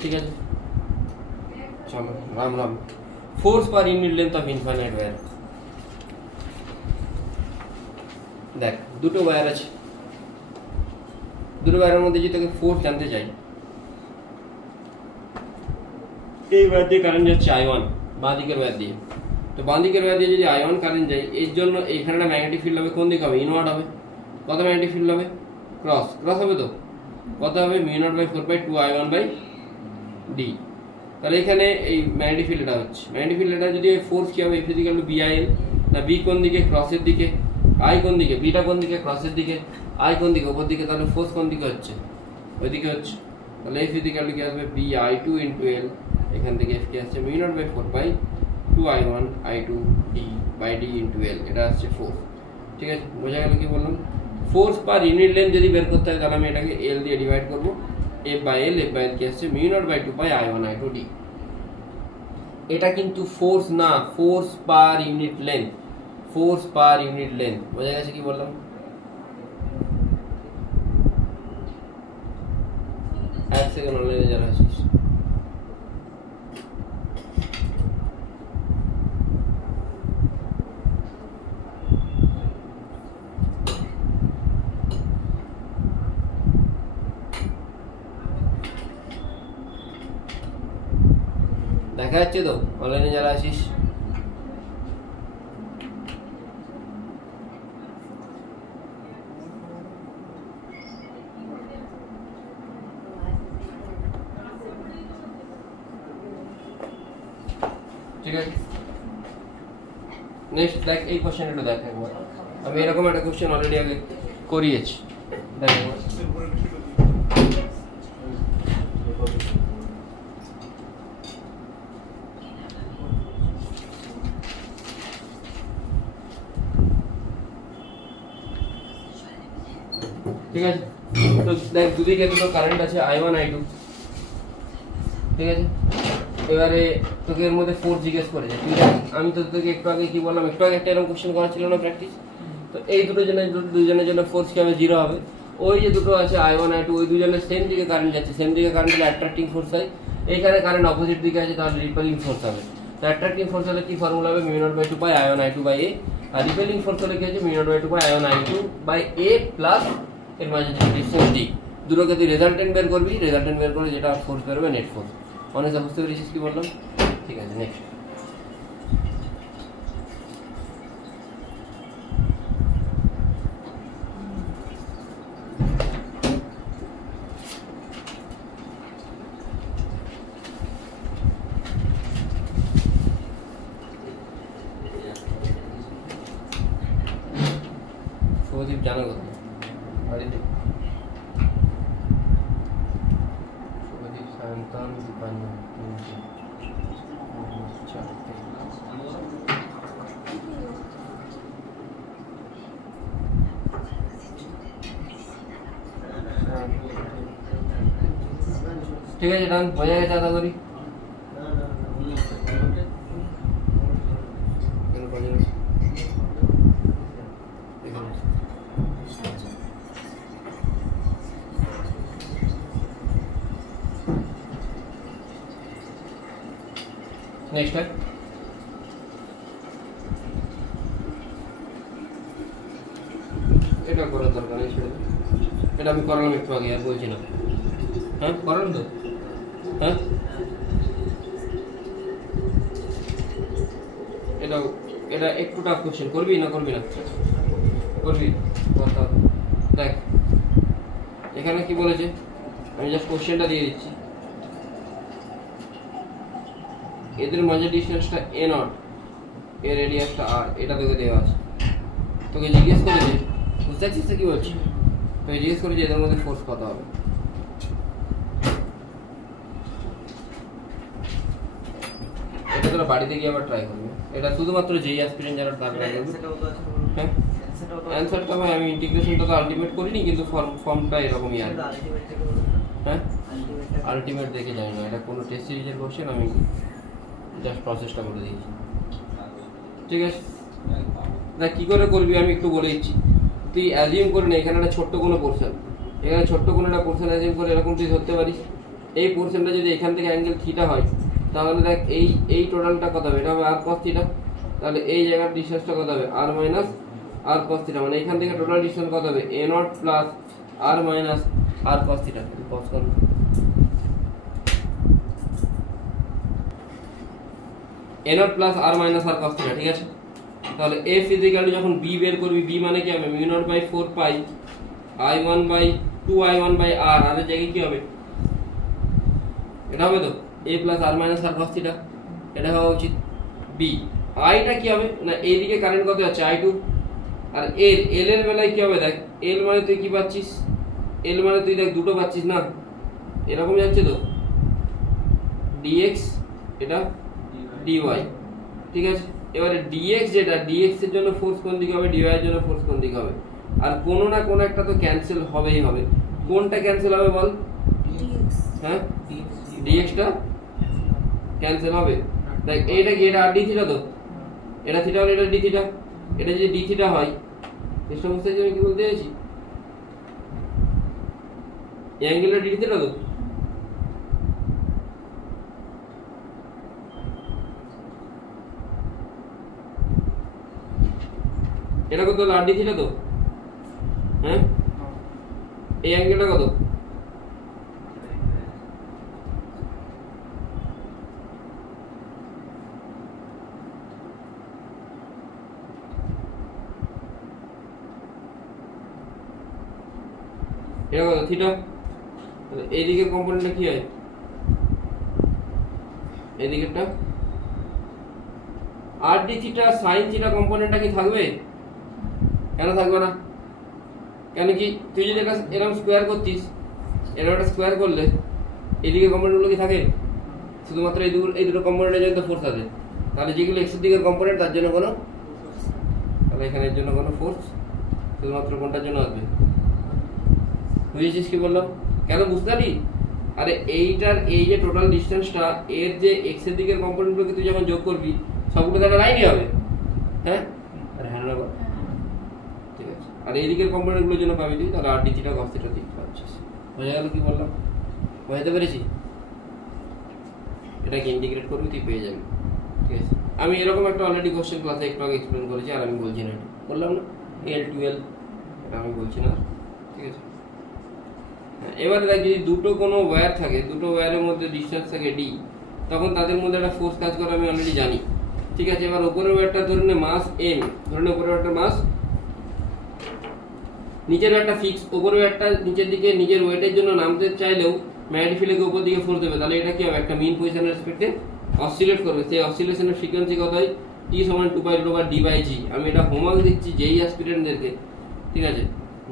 ঠিক আছে, চলো Ram Ram. Force per unit length of infinite wire. দেখ দুটো ওয়্যার আছে, দুটো ওয়্যারের মধ্যে যদি তোকে ফোর্স জানতে চাই, এই ওয়্যার দিয়ে কারেন্ট যাচ্ছে I1 বাঁ দিকের ওয়্যার দিয়ে, তো বাঁ দিকের ওয়্যার দিয়ে যদি I1 কারেন্ট যায়, এর জন্য এইখানে একটা ম্যাগনেটিক ফিল্ড হবে, কোন দিকে হবে? ইনওয়ার্ড হবে। কত ম্যাগনেটিক ফিল্ড হবে? ক্রস ক্রস হবে, তো কত হবে? μ0/4/2I1/d। তাহলে এখানে এই ম্যাগনেটিক ফিল্ড এটা হচ্ছে, ম্যাগনেটিক ফিল্ড এটা যদি ফোর্স কি হবে? F = BIL। না বি কোন দিকে? ক্রসের দিকে। আই কোন দিকে? বিটা কোন দিকে? ক্রসের দিকে। আই কোন দিকে? উপর দিকে। তাহলে ফোর্স কোন দিকে হচ্ছে? ওইদিকে হচ্ছে। তাহলে F = কি আসবে? BI2 × L। এখান থেকে F কি আসছে? μ0/4/2I1/I2d/d × L। এটা আসছে ফোর্স। ঠিক আছে, বোঝা গেল কি বললাম? ফোর্স পার ইউনিট লেন্থ যদি বের করতে হয়, তাহলে আমি এটাকে L দিয়ে ডিভাইড করবো। F/L কি আসছে? μ0/2πI1/I2d। এটা কিন্তু ফোর্স না, force per unit length, force per unit length. বোঝা গেছে কি বললাম? এক সেকেন্ড অনলাইনে যারা আছিস, দেখা যাচ্ছে তো অনলাইনে যারা আছিস? ঠিক আছে, নেক্সট দেখ এই কোশ্চেনটা দেখ একবার। আমি এরকম একটা কোশ্চেন অলরেডি আগে করিয়েছি, দেখ একবার। ঠিক আছে, তো দেখ দুদিকে দুটো কারেন্ট আছে I1 I2। ঠিক আছে, এবারে তোকে এর মধ্যে ফোর্স জিজ্ঞেস করেছে। ঠিক আছে, আমি তো তোকে একটু আগে কি বললাম, একটু আগে একটা এরকম কোশ্চেন করা ছিল না প্র্যাকটিস। তো এই দুজনের জন্য ফোর্স কি হবে? 0 হবে। ওই যে দুটো আছে I1 I2, ওই দুজনের সেম দিকে কারেন্ট যাচ্ছে, সেম দিকে কারেন্ট হলে অ্যাট্রাক্টিং ফোর্স হয়। এইখানে কারেন্ট অপোজিট দিকে আছে, তাহলে রিপেলিং ফোর্স হবে। তো অ্যাট্রাক্টিং ফোর্স হলে কি ফর্মুলা হবে? μ0/2πI1/I2/a। আর রিপেলিং ফোর্স হলে কি হচ্ছে? μ0/2πI1/I2/a প্লাস এর মাঝে যে ডিসটেন্স d। দুটোকে তুই রেজাল্টেন্ট বের করবি, রেজাল্টেন্ট বের করে যেটা ফোর্স বেরোবে নেট ফোর্স। অনেক বুঝতে পেরেছিস কি বললাম? ঠিক আছে, নেক্সট। শুভদীপ জানা কথা বাড়িতে? শুভদীপ সায়ন্তন দীপাঞ্জন ঠিক আছে, ডান। বোঝা গেছে আশা করি। নেক্সট এটা করার দরকার নেই, ছেড়ে দে। এটা আমি করালাম একটু আগে, আর বলছি না। হ্যাঁ করালাম তো। হ্যাঁ এটা একটু টাফ কোশ্চেন। করবি না করবি না? করবি। দেখ এখানে কি বলেছে, আমি জাস্ট কোশ্চেনটা দিয়ে দিচ্ছি। এদের মাঝে ডিস্টেন্সটা a0, এর রেডিয়াসটা r, এটা তোকে দেওয়া আছে। তোকে জিজ্ঞেস করেছে, বুঝতে পারছিস কি বলছি? তোকে জিজ্ঞেস করেছে এদের মধ্যে ফোর্স কত হবে। এটা তোরা বাড়িতে গিয়ে আবার ট্রাই করবে। এটা শুধুমাত্র যেই অ্যাসপিরেন্ট যারা তারা হ্যাঁ অ্যান্সারটা ভাই আমি ইন্টিগ্রেশনটা তো আলটিমেট করিনি, কিন্তু ফর্মটা এরকমই আছে। হ্যাঁ আলটিমেট দেখে যাই না, এটা কোনো টেস্ট সিরিজের কোশ্চেন, আমি জাস্ট প্রসেসটা করে দিয়েছি। ঠিক আছে, দেখ কী করে করবি আমি একটু বলে দিচ্ছি। তুই অ্যাজিউম করে নে এখানে একটা ছোট্ট কোনো পোর্শন, এখানে ছোট্ট কোনো একটা পোর্শন অ্যাজিউম করে এরকম তুই ধরতে পারিস। এই পোর্শনটা যদি এখান থেকে অ্যাঙ্গেল থিটা হয় তাহলে দেখ এই টোটালটা কত হবে, এটা হবে আর কস থিটা। তাহলে এই জায়গার ডিসটেন্সটা কত হবে, আর মাইনাস আর কস থিটা, মানে এখান থেকে টোটাল ডিসটেন্স কত হবে, a naught plus r minus r cos theta. Cos করুন, a naught plus r minus r cos theta, ঠিক আছে। তাহলে এফ ইজিক্যাল টু যখন বি বের করবি, বি মানে কি হবে, mu naught by 4 pi i1 by 2i1 by r, r এর জায়গায় কি হবে, এটা হবে তো a plus r minus r cos theta, এটা হওয়া উচিত। বি আইটা কি হবে না, এইদিকে কারেন্ট কত আছে i2, আর এল এর বেলায় কি হবে দেখ, এল মানে তুই কি পাচ্ছিস, এল মানে তুই দেখ দুটো পাচ্ছিস না, এরকম যাচ্ছে তো dx, এটা dy, ঠিক আছে। এবারে dx যেটা, dx এর জন্য ফোর্স কোন দিকে হবে, dy এর জন্য ফোর্স কোন দিকে হবে, আর কোনো না কোনো একটা তো ক্যান্সেল হবেই হবে। কোনটা ক্যান্সেল হবে বল, হ্যাঁ dx টা ক্যান্সেল হবে। দেখ এইটা কি, এটা আর d থিটা, তো এটা থিটা হলে এটা d থিটা, এটা যদি d থিটা হয়, এই সমস্যায় আমি কি বলতে চাইছি, এই অ্যাঙ্গেলটা d থিটা, তো এটা কত হলো, আর d থিটা, তো হ্যাঁ এই অ্যাঙ্গেলটা কত, এটা কত থিটা। এইদিকে কম্পোনেন্টটা কি হয়, এইদিকেরটা আর ডি থিটা সাইন থিটা কম্পোনেন্টটা কি থাকবে, কেন থাকবে না, কেন কি তুই যদি এটা এরকম স্কোয়ার করতিস, এরকম একটা স্কোয়ার করলে এইদিকে কম্পোনেন্টগুলো কি থাকে, শুধুমাত্র এই দুটো কম্পোনেন্টের জন্য ফোর্স আছে। তাহলে যেগুলো এক্সের দিকের কম্পোনেন্ট তার জন্য কোনো, তাহলে এখানের জন্য কোনো ফোর্স শুধুমাত্র কোনটার জন্য আসবে, বুঝেছিস কি বললাম, কেন বুঝতে পারি। আরে এইটার এই যে টোটাল ডিসটেন্সটা, এর যে এক্স এর দিকের কম্পোনেন্টগুলোকে তুই যখন যোগ করবি সবগুলো তো একটা লাইনই হবে, হ্যাঁ ঠিক আছে। আর এই দিকের কম্পোনেন্টগুলোর জন্য পাবি তুই, তাহলে আর ডি থিটা কস থিটা দিতে পারছিস। বোঝা গেল কি বললাম, বোঝাতে পেরেছি। এটাকে ইন্টিগ্রেট করবি, তুই পেয়ে যাবি, ঠিক আছে। আমি এরকম একটা অলরেডি কোশ্চেন ক্লাসে একটু আগে এক্সপ্লেন করেছি, আর আমি বলছি না, বললাম না L12, এটা আমি বলছি না, ঠিক আছে। এবারে দেখ, যদি দুটো কোনো ওয়্যার থাকে, দুটো ওয়্যারের মধ্যে ডিসটেন্স থাকে d, তখন তাদের মধ্যে একটা ফোর্স কাজ করে আমি অলরেডি জানি, ঠিক আছে। এবার উপরের ওয়্যারটা ধরে নে মাস m, ধরে নে উপরের ওয়্যারটার মাস, নিচের ওয়্যারটা ফিক্স, উপরের ওয়্যারটা নিচের দিকে নিজের ওয়েটের জন্য নামতে চাইলেও ম্যাগনেটিক ফিল্ডকে উপর দিকে ফোর্স দেবে, তাহলে এটা কি হবে, একটা মিন পজিশনের রেসপেক্টে অসিলেট করবে। সেই অসিলেশনের ফ্রিকোয়েন্সি কত হয়, t সমান 2π/d/g। আমি এটা হোমওয়ার্ক দিচ্ছি যেই অ্যাসপিরেন্টদেরকে, ঠিক আছে,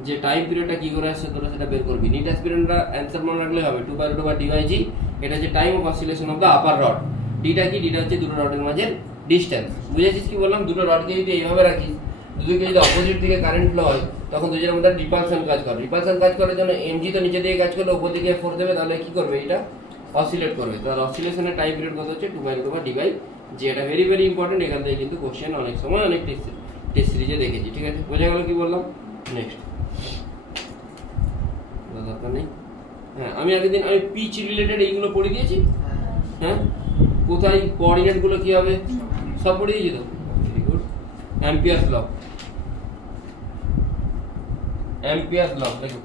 যে টাইম পিরিয়ডটা কি করে আসছে তোরা সেটা বের করবি। নিট অ্যাসপিরেন্টরা অ্যান্সার মনে রাখলে হবে 2π/d/g, এটা যে time of oscillation of the upper rod. ডিটা কি, ডিটা হচ্ছে দুটো রডের মাঝের ডিসটেন্স। বুঝেছিস কি বললাম, দুটো রডকে যদি এইভাবে রাখিস, দুটোকে যদি অপোজিট দিকে কারেন্ট ফ্লো হয়, তখন দুজনের মধ্যে রিপালশন কাজ করে। রিপালশন কাজ করার জন্য এমজি তো নিচে দিকে কাজ করলে উপর দিকে ফোর্স দেবে, তাহলে কি করবে, এটা অসিলেট করবে। তার অসিলেশনের টাইম পিরিয়ড কত হচ্ছে 2π/d/g। এটা ভেরি ভেরি ইম্পর্টেন্ট, এখান থেকে কিন্তু কোশ্চেন অনেক সময় অনেক টেস্ট সিরিজে দেখেছি, ঠিক আছে। বোঝা গেল কি বললাম। নেক্সট দরকার নেই, হ্যাঁ আমি আগের দিন আমি পিচ রিলেটেড এইগুলো পড়ে দিয়েছি, হ্যাঁ কোথায় কোঅর্ডিনেট গুলো কি হবে সব পড়ে দিয়েছি তো, ভেরি গুড। অ্যাম্পিয়ারস ল, অ্যাম্পিয়ারস ল দেখো,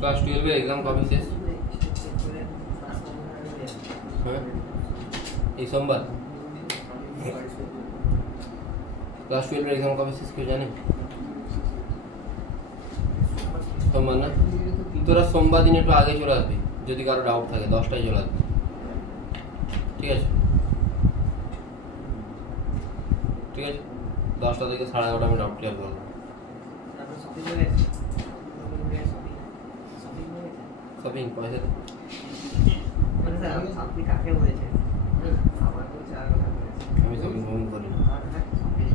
ক্লাস 12 এর एग्जाम কবে শেষ, হ্যাঁ এই সোমবার। ক্লাস 12 এর एग्जाम কবে শেষ কেউ জানে, সোমবার না, তোরা সোমবার দিন একটু আগে চলে আসবি, যদি কারো ডাউট থাকে 10টায় চলে আসবি, ঠিক আছে, ঠিক আছে। 10টা থেকে 11:30 আমি ডাউট ক্লিয়ার করবো। শপিং পয়সা মানে স্যার আপনি কাকে বলেছেন? আমার তো চার কথা বলেছেন। আমি শপিং ফপিং করি না, আর হ্যাঁ শপিং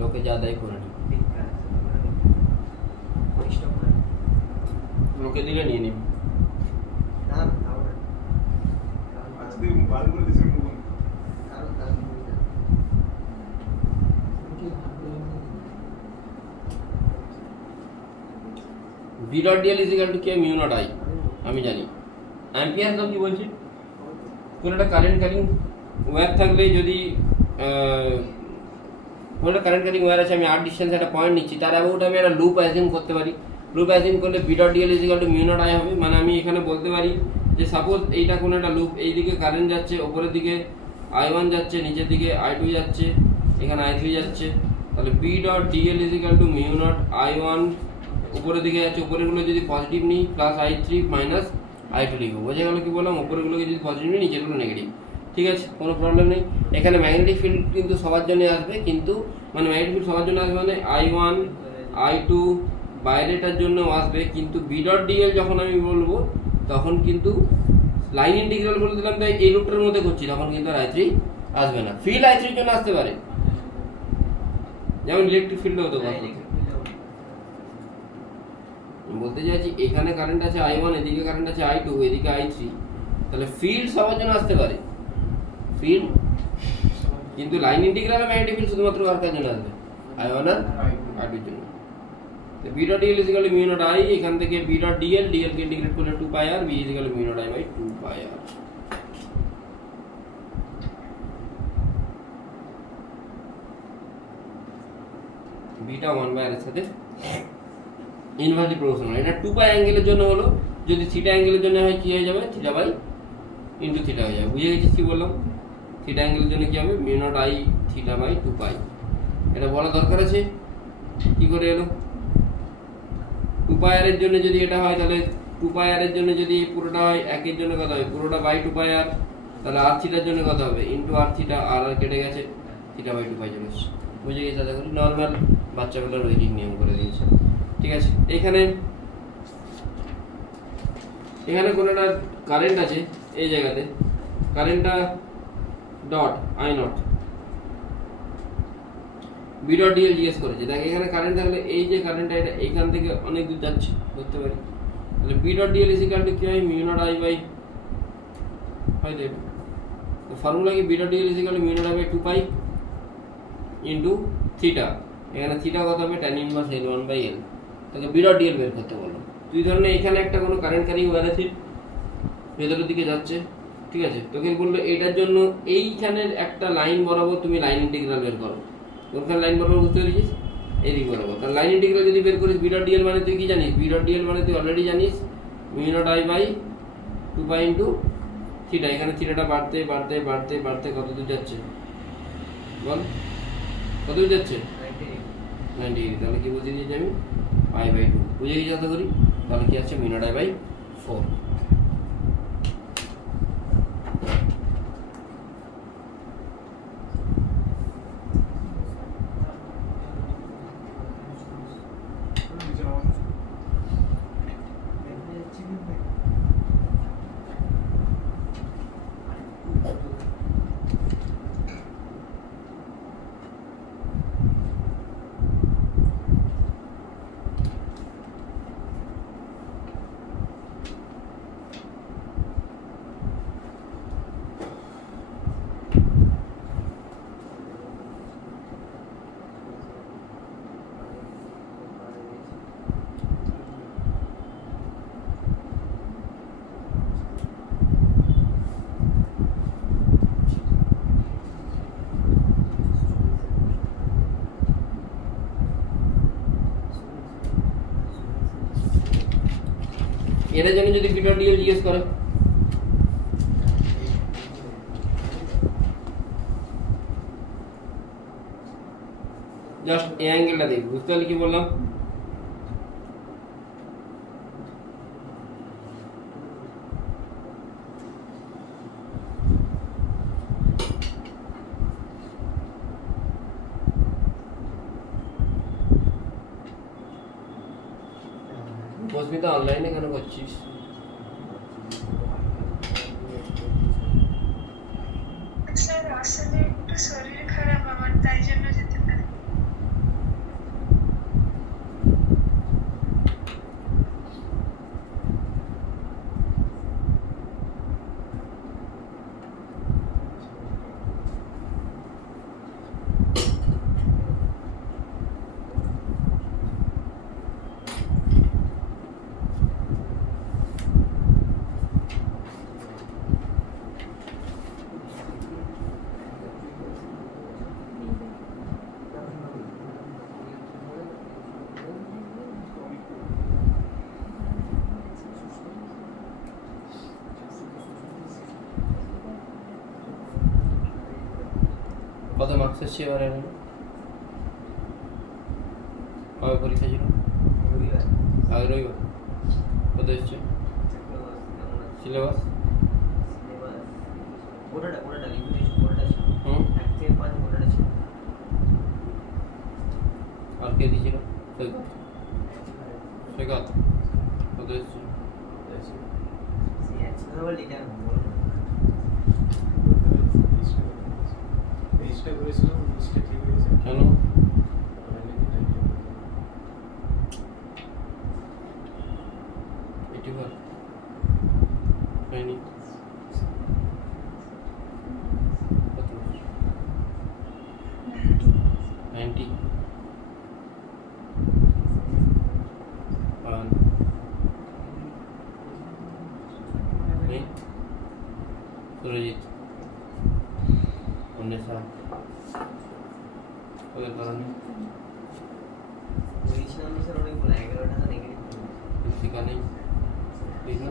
লোকে যা দেয় করে নি, ঠিক আছে পরিশ্রম করে লোকে দিলে নিয়ে নিবি। না তাও না আজকে মোবাইল করে দিয়েছেন লোক কারণ কারণ বলি না v dot dl is equal to k mu not I, আমি জানি। অ্যাম্পিয়ার তো কি বলছি, কোন একটা কারেন্ট ক্যারিং ওয়্যার থাকলে যদি কোন একটা কারেন্ট ক্যারিং ওয়্যার আছে, আমি আর ডিস্টেন্সে একটা পয়েন্ট নিচ্ছি, তার অ্যাবাউট আমি একটা লুপ অ্যাজিউম করতে পারি। লুপ অ্যাজিউম করলে v dot dl is equal to mu not I হবে। মানে আমি এখানে বলতে পারি যে সাপোজ এইটা কোন একটা লুপ, এইদিকে কারেন্ট যাচ্ছে, উপরের দিকে I1 যাচ্ছে, নিচের দিকে I2 যাচ্ছে, এখানে I3 যাচ্ছে, তাহলে v dot dl is equal to mu not I1 উপরের দিকে যাচ্ছে, উপরেরগুলো যদি পজিটিভ নিই প্লাস I3 মাইনাস I2 লিখবো। বোঝা গেল কি বললাম, উপরেরগুলোকে যদি পজিটিভ নিই নিচেরগুলো নেগেটিভ। ঠিক আছে, কোনো প্রবলেম নেই। এখানে ম্যাগনেটিক ফিল্ড কিন্তু সবার জন্য আসবে, কিন্তু মানে ম্যাগনেটিক ফিল্ড সবার জন্য আসবে মানে I1 I2 বাইরেটার জন্য আসবে, কিন্তু v dot dl যখন আমি বলবো তখন কিন্তু লাইন ইন্টিগ্রাল বলে দিলাম, তাই এই লুপটার মধ্যে করছি, তখন কিন্তু আর I3 আসবে না। ফিল্ড I3 এর জন্য আসতে পারে, যেমন ইলেকট্রিক ফিল্ড হতো কথা। বলতে চাইছি এখানে কারেন্ট আছে I1, এদিকে কারেন্ট আছে I2, এদিকে I3, তাহলে ফিল্ড সবার জন্য আসতে পারে ফিল্ড, কিন্তু লাইন ইন্টিগ্রাল ম্যাগনেটিক ফিল্ড শুধুমাত্র কার জন্য আসবে, I1 আর I2 এর জন্য। তো v dot dl is equal to mu not I, এখান থেকে v dot dl কে ইন্টিগ্রেট করলে 2 pi r, v is equal to mu not I by 2 pi r। Beta 1 by r এর সাথে ইনভার্সলি প্রপোর্শনাল। এটা 2 পাই অ্যাঙ্গেলের জন্য হলো, যদি থিটা অ্যাঙ্গেলের জন্য হয় কি হয়ে যাবে, থিটা বাই ইনটু থিটা হয়ে যাবে। বুঝে গেছিস কি বললাম? থিটা অ্যাঙ্গেলের জন্য কি হবে, mu naught I theta by 2 pi. এটা বলা দরকার আছে, কি করে এলো? 2 পাই আর এর জন্য যদি এটা হয়, তাহলে 2 পাই আর এর জন্য যদি পুরোটা হয়, একের জন্য কত হবে, পুরোটা বাই 2 পাই আর, তাহলে আর থিটার জন্য কত হবে, ইনটু আর থিটা, আর আর কেটে গেছে, থিটা বাই 2 পাই চলে এসেছে। বুঝে গেছে? আশা করি নর্মাল বাচ্চাগুলোর ওই নিয়ম করে দিয়েছে। ঠিক আছে, এখানে কোনো একটা কারেন্ট আছে এই জায়গাতে, কারেন্টটা dot I naught, B dot dl জিজ্ঞেস করেছে। দেখ এখানে কারেন্ট থাকলে এই যে কারেন্টটা এটা এইখান থেকে অনেক দূর যাচ্ছে ধরতে পারি, তাহলে B dot dl is equal to কি হয়, মিউ নট আই বাই হয় দেব। তো ফর্মুলা কি, B dot dl is equal to mu naught I by 2 pi into theta. এখানে থিটা কত হবে, tan inverse L1 by L। তাকে বি ডট ডিএল বের করতে বললো। তুই ধরনের এখানে একটা কোনো কারেন্ট ক্যারিং ওয়্যার আছে, ভেতরের দিকে যাচ্ছে, ঠিক আছে, তোকে বললো এইটার জন্য এইখানের একটা লাইন বরাবর তুমি লাইন ইন্টিগ্রাল বের করো। কোনখানে লাইন বরাবর বুঝতে পেরেছিস, এইদিক বরাবর। তাহলে লাইন ইন্টিগ্রাল যদি বের করিস, বি ডট ডিএল মানে তুই কি জানিস, বি ডট ডিএল মানে তুই অলরেডি জানিস mu naught I by 2 pi into theta. এখানে থিটাটা বাড়তে বাড়তে বাড়তে বাড়তে কত দূর যাচ্ছে বল, কত দূর যাচ্ছে, 90 ডিগ্রি। তাহলে কি বুঝিয়ে দিয়েছি আমি, পাই বাই 2। বুঝে গেছি আশা করি? তাহলে কি আছে, মিউ নট আই বাই 4। এটার জন্য যদি বি ডট ডিএল জিজ্ঞেস করে, জাস্ট এই অ্যাঙ্গেলটা দেখ, বুঝতে পারলি কি বললাম? বসমিতা অনলাইনে কেন করছিস? কত মার্কস এসছে এবারে? কবে পরীক্ষা ছিল? আগের রবিবার। কত এসছে সিলেবাস? আর কে দিয়েছিল? সৈকত কত এসছে? কেন? হয়নি। কত? 90। সুরজিৎ অন্বেষা ওদের কারণে শিখা নেই ঠিক না?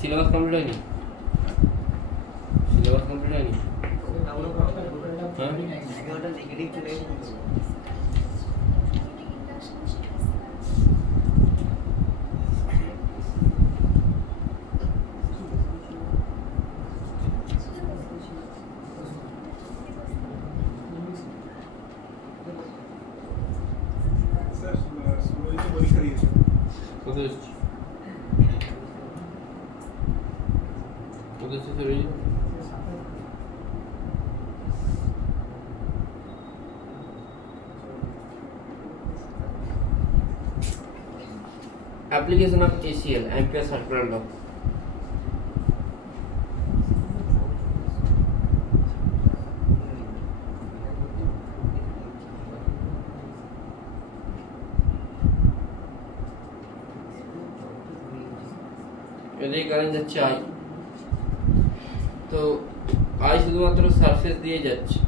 সিলেবাস কমপ্লিট হয়নি? সিলেবাস কমপ্লিট হয়নি? পরীক্ষা দিয়েছে কত এসছে? কত এসছে Surajit? Application of ACL, Ampere Circular Law. এদের কারেন্ট যাচ্ছে I, তো I শুধুমাত্র সারফেস দিয়ে যাচ্ছে।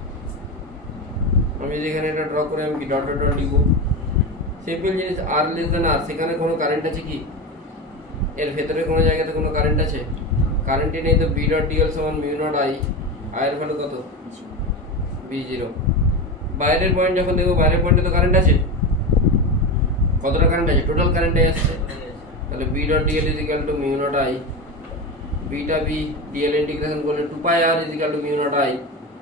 আমি যেখানে এটা ড্র করে আমি ডট ডট ডট লিখব, সিম্পল জিনিস আর লেস দেন আর, সেখানে কোনো কারেন্ট আছে কি? এর ভেতরে কোনো জায়গাতে কোনো কারেন্ট আছে? কারেন্টই নেই, তো বি ডট ডিএল সমান মিউ নট আই, আয়ের ভ্যালু কত? B0। বাইরের পয়েন্ট যখন দেখবো, বাইরের পয়েন্টে তো কারেন্ট আছে, কতটা কারেন্ট আছে? টোটাল কারেন্টে আসছে, তাহলে B dot dl is equal to mu naught I, beta B dl integration করলে 2 pi r is equal to mu naught I,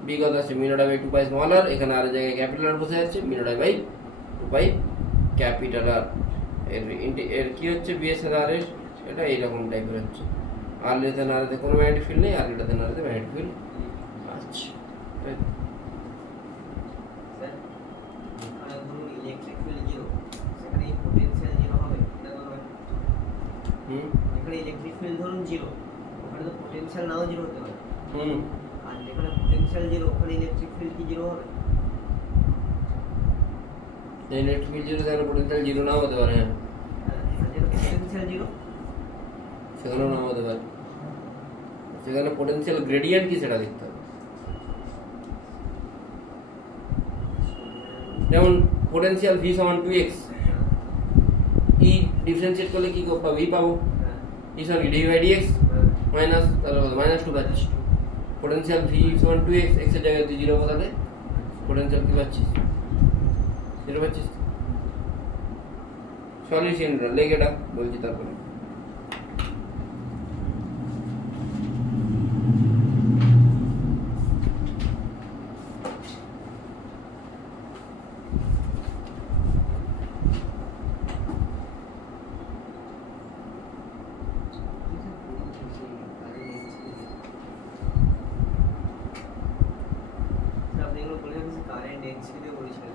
B কত আছে? Mu naught I by 2 pi small r, এখানে r জায়গায় capital r বসে যাচ্ছে, mu naught I by 2 pi capital r. এর কি হচ্ছে? বি এর সাথে আর এর এটা এইরকম টাইপের হচ্ছে। আর লেস দেন আর এতে কোনো ম্যাগনেটিক ফিল্ড নেই, আর গ্রেটার দেন আর এতে ম্যাগনেটিক ফিল্ড আছে। ইলেকট্রিক ফিল্ড 0, সেখানে পোটেনশিয়াল 0 হবে, এটা তো হবে। এখানে ইলেকট্রিক ফিল্ড ধরুন 0, ওখানে তো পোটেনশিয়াল নাও 0 হতে পারে। আর যেখানে পোটেনশিয়াল 0, ওখানে ইলেকট্রিক ফিল্ড কি 0 হবে? ইলেকট্রিক ফিল্ড 0, সেখানে পোটেনশিয়াল 0 নাও হতে পারে। হ্যাঁ, এখানে যেটা পোটেনশিয়াল 0, সেখানেও নাও হতে পারে। সেখানে পোটেনশিয়াল গ্রেডিয়েন্ট কি সেটা দেখতে হবে। যেমন পোটেনশিয়াল V সমান 2x, E ডিফারেন্সিয়েট করলে কি পাবো? V পাবো। E সমান dv বাই dx মাইনাস, তাহলে মাইনাস 2 পাচ্ছি। পোটেনশিয়াল V সমান 2x, x এর জায়গায় তুই 0 বসালে পোটেনশিয়াল কি পাচ্ছিস? 0 পাচ্ছিস। সলিউশন লেগ এটা বলছি তারপরে। কারেন্ট ডেন্সিটি বলেছিলেন।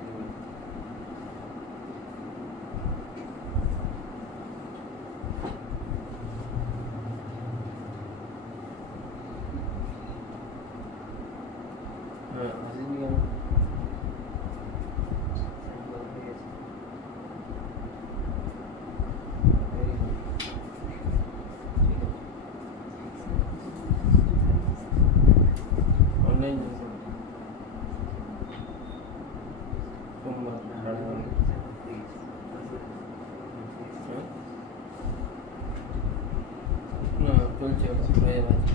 না চলছে ওটা হয়ে গেছে।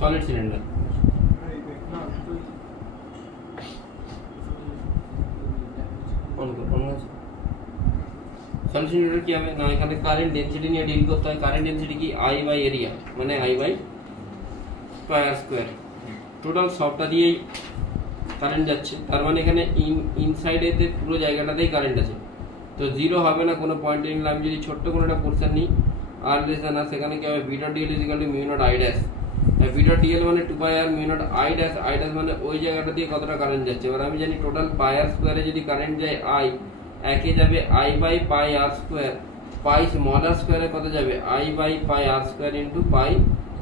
सॉलिड सिलेंडर सॉलिड सिलेंडर কি হবে না এখানে কারেন্ট ডেনসিটি নিয়ে ডিল করতে হয় কারেন্ট ডেনসিটি কি I বাই এরিয়া মানে I by pi square total সবটা দিয়েই কারেন্ট যাচ্ছে তার মানে এখানে ইনসাইডেতে পুরো জায়গাটাতেই কারেন্ট আছে তো জিরো হবে না কোনো পয়েন্টে নিলাম আমি যদি ছোট্ট কোনো একটা পোরশন নিই আর লেস দেন আর সেখানে কি হবে v dot dl = mu not I dash v dot dl মানে 2 pi r mu not I dash মানে ওই জায়গাটা দিয়ে কতটা কারেন্ট যাচ্ছে এবার আমি জানি টোটাল পাই r স্কয়ারে যদি কারেন্ট যায় I একে যাবে I by pi r square pi small r স্কয়ারে কত যাবে I by pi r square into pi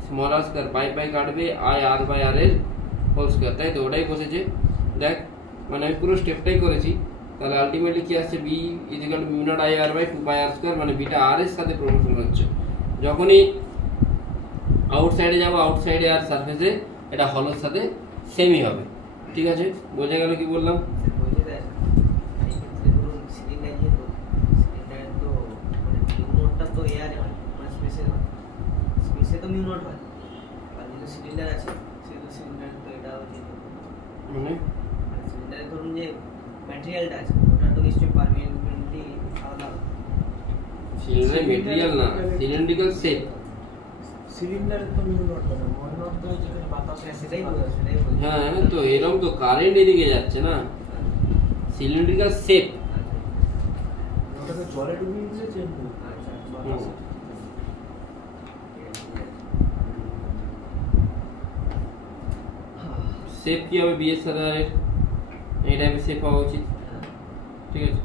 small r square pi pi কাটবে I r বাই r এর হোল স্কয়ার তাই তো ওটাই বসেছে দেখ মানে আমি পুরো স্টেপটাই করেছি তাহলে আলটিমেটলি কি আসছে b = mu not I r by 2 pi r square মানে বিটা r এর সাথে প্রপোর্শনাল হচ্ছে যখনই আউটসাইডে যাব আউটসাইডে আর সারফেসে এটা হলোর সাথে সেমই হবে ঠিক আছে বোঝা গেল কি বললাম সিলিন্ডার আছে সেটা সিলিন্ডার তো এটা হচ্ছে মানে সিলিন্ডারে ধরুন যে ম্যাটেরিয়ালটা আছে ওটা তো নিশ্চয়ই পারমানেন্টলি আলাদা সিলিন্ডার ম্যাটেরিয়াল না সিলিন্ড্রিক্যাল শেপ সিলিন্ডারে তো মিউ নট হবে মন নট তো যেখানে বাতাস আছে সেটাই বলছি হ্যাঁ তো এরকম তো কারেন্ট এদিকে যাচ্ছে না সিলিন্ড্রিক্যাল শেপ ওটাকে জলে ডুবিয়ে দিলে চেঞ্জ হবে আচ্ছা শেপ কি হবে বি এর সাথে আর এই টাইপের শেপ হওয়া উচিত ঠিক আছে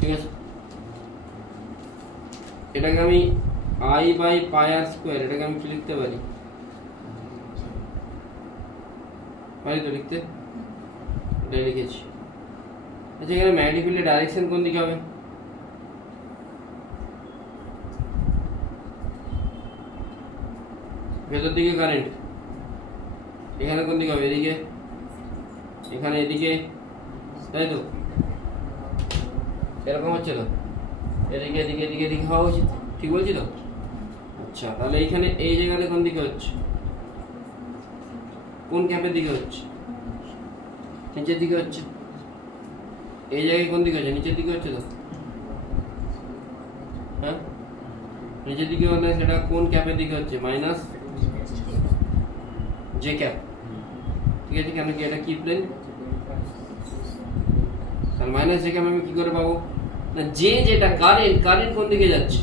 ঠিক আছে এটাকে আমি I by pi r square, এটাকে আমি কি লিখতে পারি? পারি তো লিখতে, এটাই লিখেছি। আচ্ছা এখানে ম্যাগনেটিক ফিল্ডের ডাইরেকশন কোন দিকে হবে? ভেতর দিকে কারেন্ট, এখানে কোন দিকে হবে? এদিকে, এখানে এদিকে, তাই তো? এরকম হচ্ছে তো, এদিকে এদিকে এদিকে এদিকে হওয়া উচিত, ঠিক বলছি তো? আচ্ছা তাহলে এইখানে এই জায়গাতে কোন দিকে হচ্ছে? কোন ক্যাপের দিকে হচ্ছে? নিচের দিকে হচ্ছে। এই জায়গায় কোন দিকে হচ্ছে? নিচের দিকে হচ্ছে তো, হ্যাঁ নিচের দিকে হলে সেটা কোন ক্যাপের দিকে হচ্ছে? মাইনাস জে ক্যাপ, ঠিক আছে? কেন কি এটা কি প্লেন? তাহলে মাইনাস জে ক্যাপ আমি কি করে পাবো? না জে যেটা কারেন্ট, কারেন্ট কোন দিকে যাচ্ছে?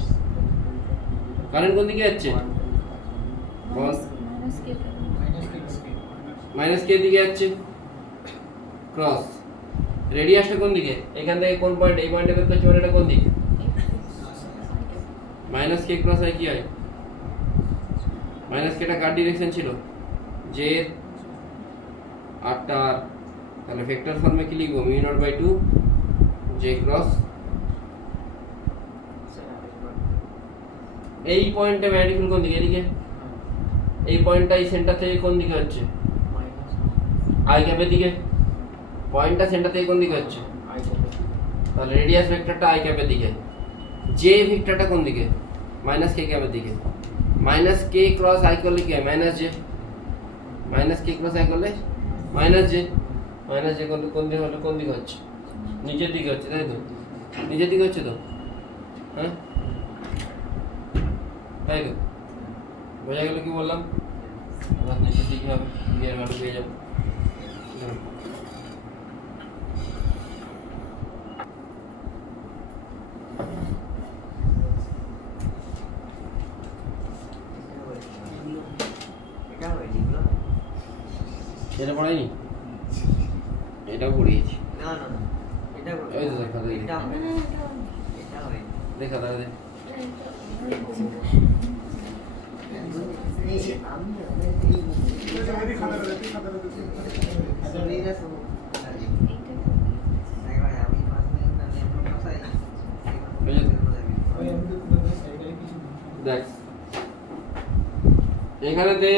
কারেন্ট কোন দিকে যাচ্ছে? মাইনাস কে দিকে যাচ্ছে, ক্রস। রেডিয়াসটা কোন দিকে? এখান থেকে কোন পয়েন্ট, এই পয়েন্টে বের করছি, মানে এটা কোন দিক? মাইনাস কে ক্রস আই কি হয়? মাইনাস কেটা কার ডিরেকশন ছিল? জে এর আরটা, তাহলে ভেক্টর ফর্মে কি লিখবো? Mu naught by 2 J cross. এই পয়েন্টে ম্যাগনেটিক ফিল্ড কোন দিকে? এদিকে। এই পয়েন্টটা এই সেন্টার থেকে কোন দিকে হচ্ছে? আই ক্যাপের দিকে। পয়েন্টটা সেন্টার থেকে কোন দিকে হচ্ছে? তাহলে রেডিয়াস ভেক্টরটা আই ক্যাপের দিকে। জে ভেক্টরটা কোন দিকে? মাইনাস কে ক্যাপের দিকে। মাইনাস কে ক্রস আই করলে কি হয়? Minus J. Minus K cross I করলে মাইনাস জে। মাইনাস জে কোন দিকে হলে কোন দিকে হচ্ছে? নিচের দিকে হচ্ছে, তাই তো? নিচের দিকে হচ্ছে তো, হ্যাঁ তাই তো? বোঝা গেল কি বললাম? আবার নিচের দিকে হবে, বিয়ের মান পেয়ে যাবো। এটা পড়াইনি, এটাও পড়িয়েছি। না না না, এটা এই তো দেখা যায়, এটা হবে, এটা হবে, দেখা দাও দে। দেখ এখানেতে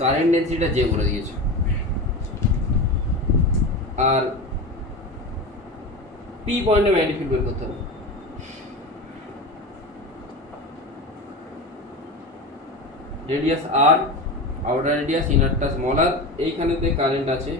কারেন্ট ডেন্সিটিটা জে বলে দিয়েছে, আর পি পয়েন্টে ম্যাগনেটিক ফিল্ড বের করতে হবে। রেডিয়াস আর, আউটার রেডিয়াস, ইনারটা স্মল আর, এইখানেতে কারেন্ট আছে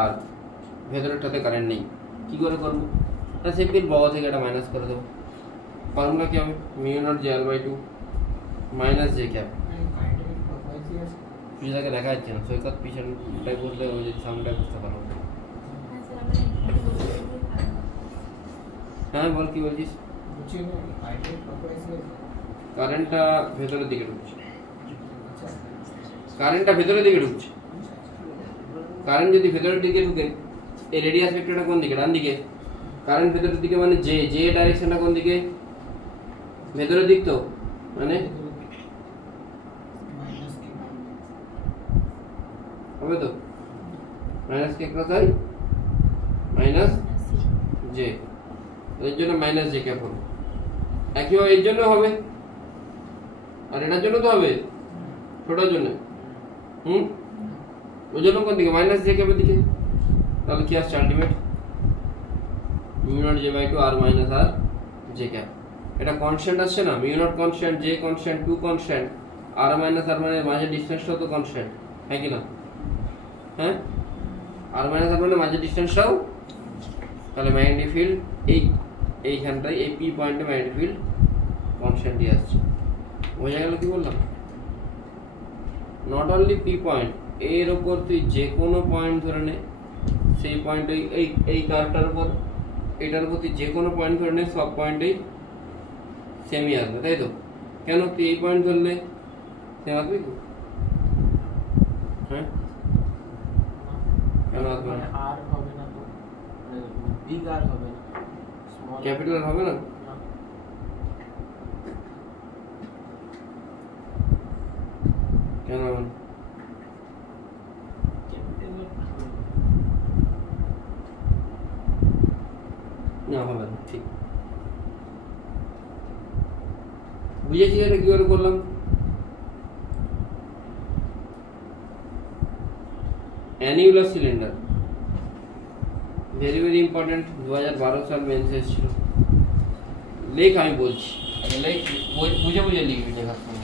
আর ভেতরেরটাতে কারেন্ট নেই। কি করে করবো? না সিম্পল বড় থেকে এটা মাইনাস করে দেবো। ফর্মুলা কি হবে? Mu naught J r by 2 minus J cap. পিছনে দেখা যাচ্ছে না, সৈকত পিছনটাই বললে ওই যে সামনেটা বুঝতে পারবো। হ্যাঁ বল, কি বলছিস? কারেন্টটা ভেতরের দিকে ঢুকছে, কারেন্টটা ভেতরের দিকে ঢুকছে। কারেন্ট যদি ভেতরের দিকে ঢুকে, এই রেডিয়াস ভেক্টরটা কোন দিকে? ডান দিকে। কারেন্ট ভেতরের দিকে মানে জে, জে ডাইরেকশনটা কোন দিকে? ভেতরের দিক তো, মানে হবে তো minus K cross I minus J, এর জন্য মাইনাস জে ক্যাপ হবে। একইভাবে এর জন্য হবে, আর এটার জন্য তো হবে, ছোটার জন্য। ওই জন্য কোন দিকে? মাইনাস জে ক্যাপের দিকে। তাহলে কি আসছে? Ultimate mu naught J by 2 r minus r J cap. এটা কনস্ট্যান্ট আসছে না? Mu naught constant, J constant, 2 constant, r minus r মানে মাঝে ডিসটেন্সটাও তো কনস্ট্যান্ট, হ্যাঁ কি না? হ্যাঁ, আর মাইনাস আর মানে মাঝে ডিসটেন্সটাও। তাহলে ম্যাগনেটিক ফিল্ড এইখানটায় এই পি পয়েন্টে ম্যাগনেটিক ফিল্ড কনস্ট্যান্টই আসছে। বোঝা গেল কি বললাম? নট অনলি পি পয়েন্ট, এর উপর তুই যে কোনো পয়েন্ট ধরে নে, সেই পয়েন্ট এই কার্ভটার উপর, এটার উপর তুই যে কোনো পয়েন্ট ধরে নে, সব পয়েন্টেই সেমই আসবে, তাই তো? কেন তুই এই পয়েন্ট ধরলে সেম আসবে তো? হ্যাঁ, কেন আসবে না? আর হবে না তো, বিগ আর হবে না, স্মল ক্যাপিটাল হবে না? কেন হবে না? না হবে না, ঠিক বুঝেছি। এটা কি করে করলাম? অ্যানিউলার সিলিন্ডার ভেরি ভেরি ইম্পর্টেন্ট, 2012 সাল মেন্স এসেছিল। লেখ, আমি বলছি, লেখ, বুঝে বুঝে লিখবি লেখার সময়।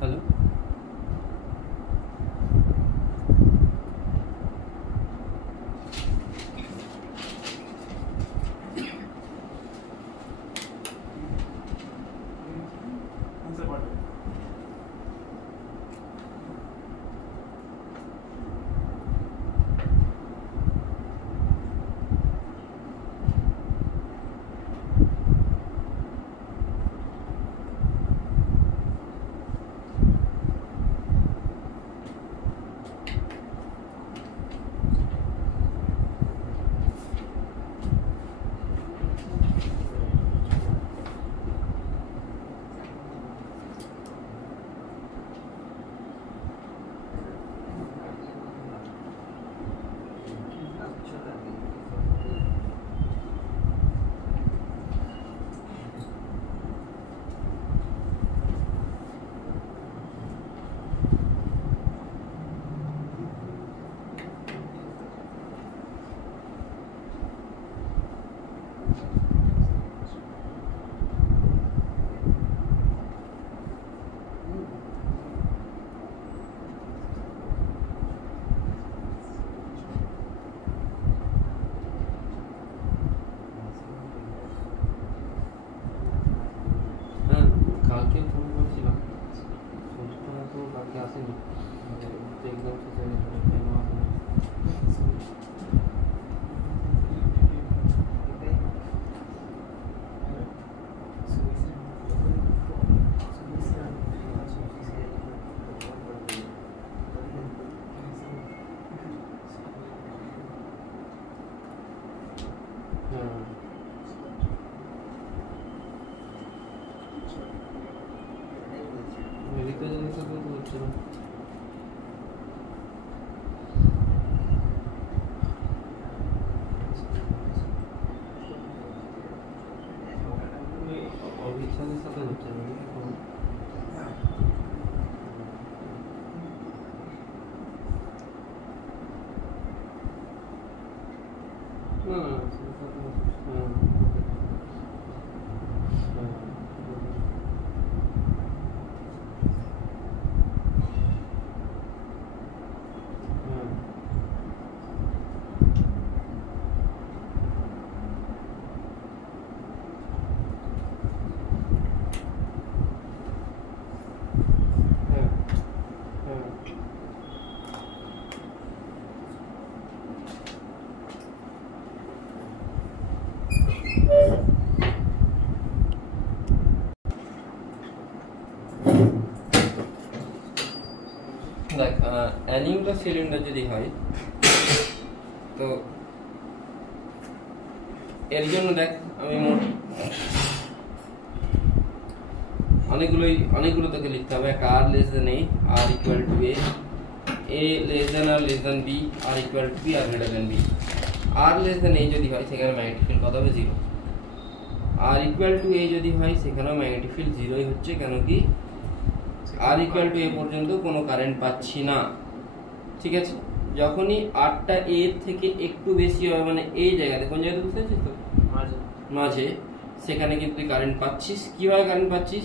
হ্যালো, आंसर पार्ट হ্যাঁ কালকে ফোন করেছিলাম, সোজটা তো কালকে আসেনি, এক্সাম শেষ হয়ে গেছিল, কেন আসেনি? হ্যাঁ রিপেয়ার জিনিসটা তো হচ্ছে না। অভিজ্ঞানের সাথে হচ্ছে না। না না সেটা তো হ্যাঁ দেখ, অ্যানিউলার সিলিন্ডার যদি হয় তো এর জন্য দেখ আমি মোট অনেকগুলো তোকে লিখতে হবে। একটা r less than a, r equal to a less than r less than b, r equal to b, r greater than b. R less than a যদি হয় সেখানে ম্যাগনেটিক ফিল্ড কত হবে? 0। আর ইকুয়াল টু এ যদি হয় সেখানেও ম্যাগনেটিক ফিল্ড 0ই হচ্ছে, কেন কি আর ইকুয়াল টু এ পর্যন্ত কোনো কারেন্ট পাচ্ছি না। ঠিক আছে, যখনই আরটা এর থেকে একটু বেশি হবে, মানে এই জায়গাতে, কোন জায়গাতে বুঝতে পারছিস তো, মাঝে, সেখানে কিন্তু তুই কারেন্ট পাচ্ছিস। কিভাবে কারেন্ট পাচ্ছিস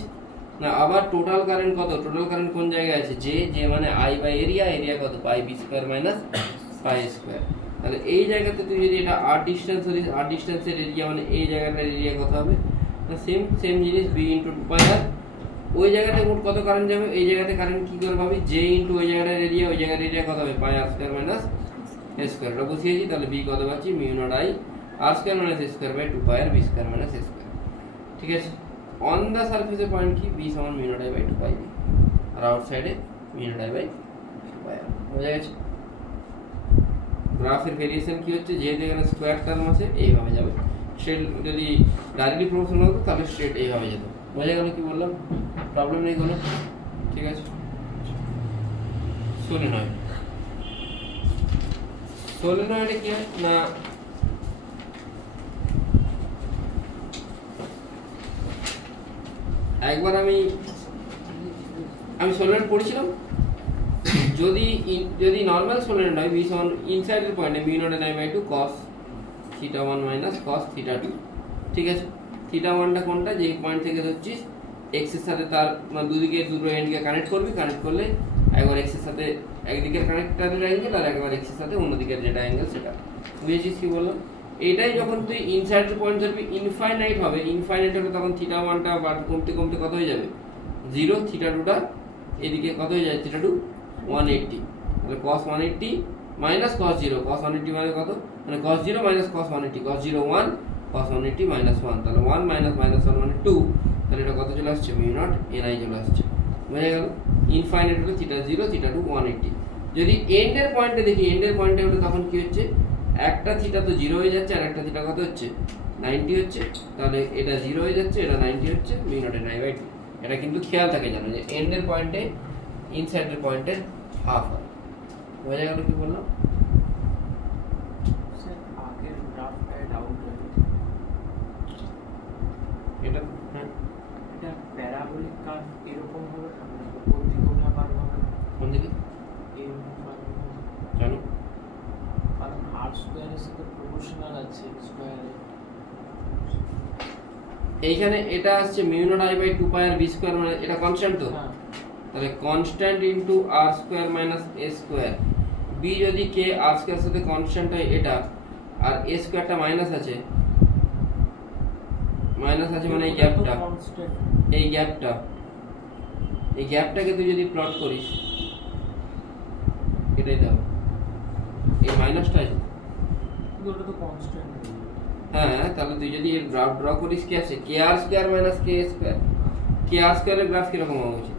না, আবার টোটাল কারেন্ট কত, টোটাল কারেন্ট কোন জায়গায় আছে, যে মানে আই বাই এরিয়া, এরিয়া কত, pi b square minus pi square. তাহলে এই জায়গাতে তুই যদি এটা আর ডিস্টেন্স ধরিস, আর ডিস্টেন্সের এরিয়া মানে এই জায়গাটার এরিয়া কত হবে, সেম জিনিস বি ইন্টু টু পাই আর। ওই জায়গাটায় মোট কত কারেন্ট যাবে, এই জায়গাতে কারেন্ট কি করে পাবি, জে ইন্টু ওই জায়গাটার এরিয়া, ওই জায়গার এরিয়া কত হবে, pi r square minus a square. এটা বসিয়েছি, তাহলে বি কত পাচ্ছি, mu naught I r square minus a square by two pi r b square minus a square. ঠিক আছে, অন দ্য সারফেসের পয়েন্ট কি, বি সমান mu naught I by two pi b, আর আউটসাইডে mu naught I by two pi r. বোঝা গেছে? গ্রাফের ভেরিয়েশন কি হচ্ছে, যেহেতু এখানে স্কোয়ার টার্ম আছে এইভাবে যাবে, সে যদি ডাইরেক্টলি প্রপোর্শনাল হতো তাহলে স্ট্রেট এইভাবে যেত। বোঝা গেল কি বললাম, প্রবলেম নেই কোনো? ঠিক আছে, সোলেনয়েডে কি হয় না, একবার আমি সোলেনয়েড পড়েছিলাম, যদি নরমাল সোলেনয়েড হয়, বি সমান ইনসাইডের পয়েন্টে mu naught n I by two cos theta 1 minus cos theta 2। ঠিক আছে, থিটা 1টা কোনটা, যে পয়েন্ট থেকে ধরছিস এক্স এর সাথে তার মানে দুদিকে দুটো এন্ডকে কানেক্ট করবি, কানেক্ট করলে একবার এক্স এর সাথে একদিকের কানেক্টরের অ্যাঙ্গেল আর একবার এক্স এর সাথে অন্যদিকের যেটা অ্যাঙ্গেল সেটা। বুঝেছিস কি বললাম? এইটাই যখন তুই ইনসাইডের পয়েন্ট ধরবি ইনফাইনাইট হবে, ইনফাইনাইট হবে তখন থিটা 1টা কমতে কমতে কত হয়ে যাবে, 0, থিটা 2টা এদিকে কত হয়ে যায়, থিটা 2 180, তাহলে cos 180 মাইনাস cos 0, cos 180 মানে কত, মানে cos 0 minus cos 180, cos 0 1, cos 180 minus 1, তাহলে 1 মাইনাস মাইনাস 1 মানে 2, তাহলে এটা কত চলে আসছে, মিউ নট এনআই চলে আসছে। বুঝা গেল? ইনফাইনাইট হলো থিটা 0, থিটা 2 180। যদি এন্ডের পয়েন্টে দেখি, এন্ডের পয়েন্টে হলে তখন কি হচ্ছে, একটা থিটা তো 0 হয়ে যাচ্ছে আর একটা থিটা কত হচ্ছে, 90 হচ্ছে, তাহলে এটা 0 হয়ে যাচ্ছে, এটা 90 হচ্ছে, মিউ নট এনআই বাই 2। এটা কিন্তু খেয়াল থাকে জানো যে এন্ডের পয়েন্টে ইনসাইডের পয়েন্টের হাফ হয়। বোঝা গেল কি বললাম? আগের গ্রাফটায় ডাউট লাগে, এটা হ্যাঁ, এটা প্যারাবোলিক কার্ভ এরকম হবে, উপর দিকে ওঠা কার্ভ হবে না, কোন দিকে এরকম কার্ভ হবে, জানো? কারণ আর স্কোয়ারের সাথে প্রপোর্শনাল আছে স্কোয়ারে। এইখানে এটা আসছে mu naught I by 2 pi r B square, মানে এটা কনস্ট্যান্ট তো, হ্যাঁ, তাহলে constant into r square minus a square. B যদি কে আর স্কয়ার সাথে কনস্ট্যান্ট হয় এটা, আর এ স্কয়ারটা মাইনাস আছে মানে এই গ্যাপটা, কনস্ট্যান্ট এই গ্যাপটাকে তুই যদি প্লট করিস, এটাই দাও, এই মাইনাসটা আছে, কিন্তু ওটা তো কনস্ট্যান্ট। হ্যাঁ, তাহলে তুই যদি এর গ্রাফ ড্র করিস কি আছে, কে আর স্কয়ার মাইনাস কে স্কয়ার, কে আর স্কয়ারের গ্রাফ কিরকম হওয়া উচিত,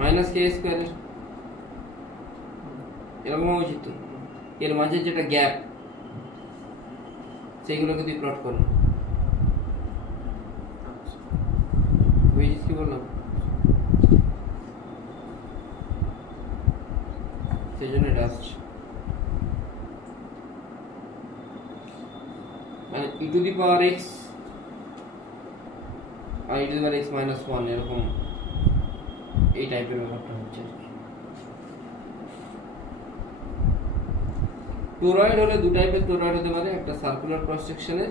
মাইনাস কে স্কয়ার এরকম হওয়া উচিত। তো এর মাঝে যেটা গ্যাপ সেইগুলোকে তুই প্লট কর। বুঝেছিস কি বললাম? সেই জন্য এটা আসছে, মানে e to the power x আর e to the power x minus 1 এরকম এই টাইপের ব্যাপারটা হচ্ছে। টোরয়েড হলে দু টাইপের টোরয়েড হতে পারে, একটা সার্কুলার ক্রস সেকশনের,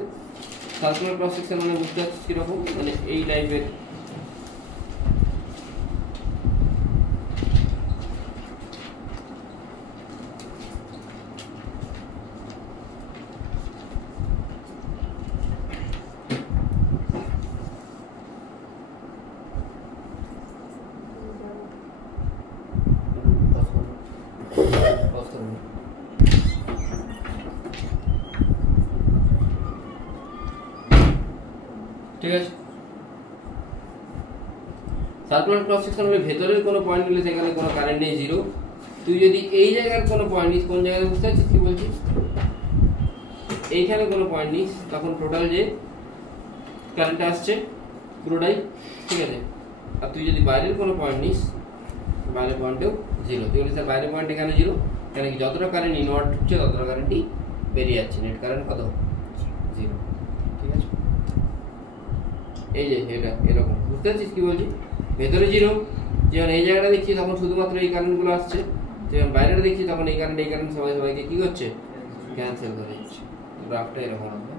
সার্কুলার ক্রস সেকশন মানে বুঝতে পারছিস কিরকম, মানে এই টাইপের, ঠিক আছে? সার্কুলার ক্রস সেকশন হলে ভেতরের কোনো পয়েন্ট নিলে সেখানে কোনো কারেন্ট নেই, 0। তুই যদি এই জায়গার কোনো পয়েন্ট নিস, কোন জায়গায় বুঝতে পারছিস কি বলছি, এইখানে কোনো পয়েন্ট নিস, তখন টোটাল যে কারেন্ট আসছে পুরোটাই, ঠিক আছে? আর তুই যদি বাইরের কোনো পয়েন্ট নিস, বাইরের পয়েন্টেও 0। তুই বলিস বাইরের পয়েন্ট এখানে 0, কেন কি যতটা কারেন্ট ইনওয়ার্ড হচ্ছে ততটা কারেন্টই বেরিয়ে যাচ্ছে, নেট কারেন্ট কত, 0। ঠিক আছে? এই যে এটা এরকম, বুঝতে পারছিস কি বলছি? ভেতরে 0, যখন এই জায়গাটা দেখছি তখন শুধুমাত্র এই কারেন্টগুলো আসছে, যখন বাইরেটা দেখছি তখন এই কারেন্ট সবাইকে কি করছে, ক্যান্সেল করে দিচ্ছে। গ্রাফটা এরকম হবে।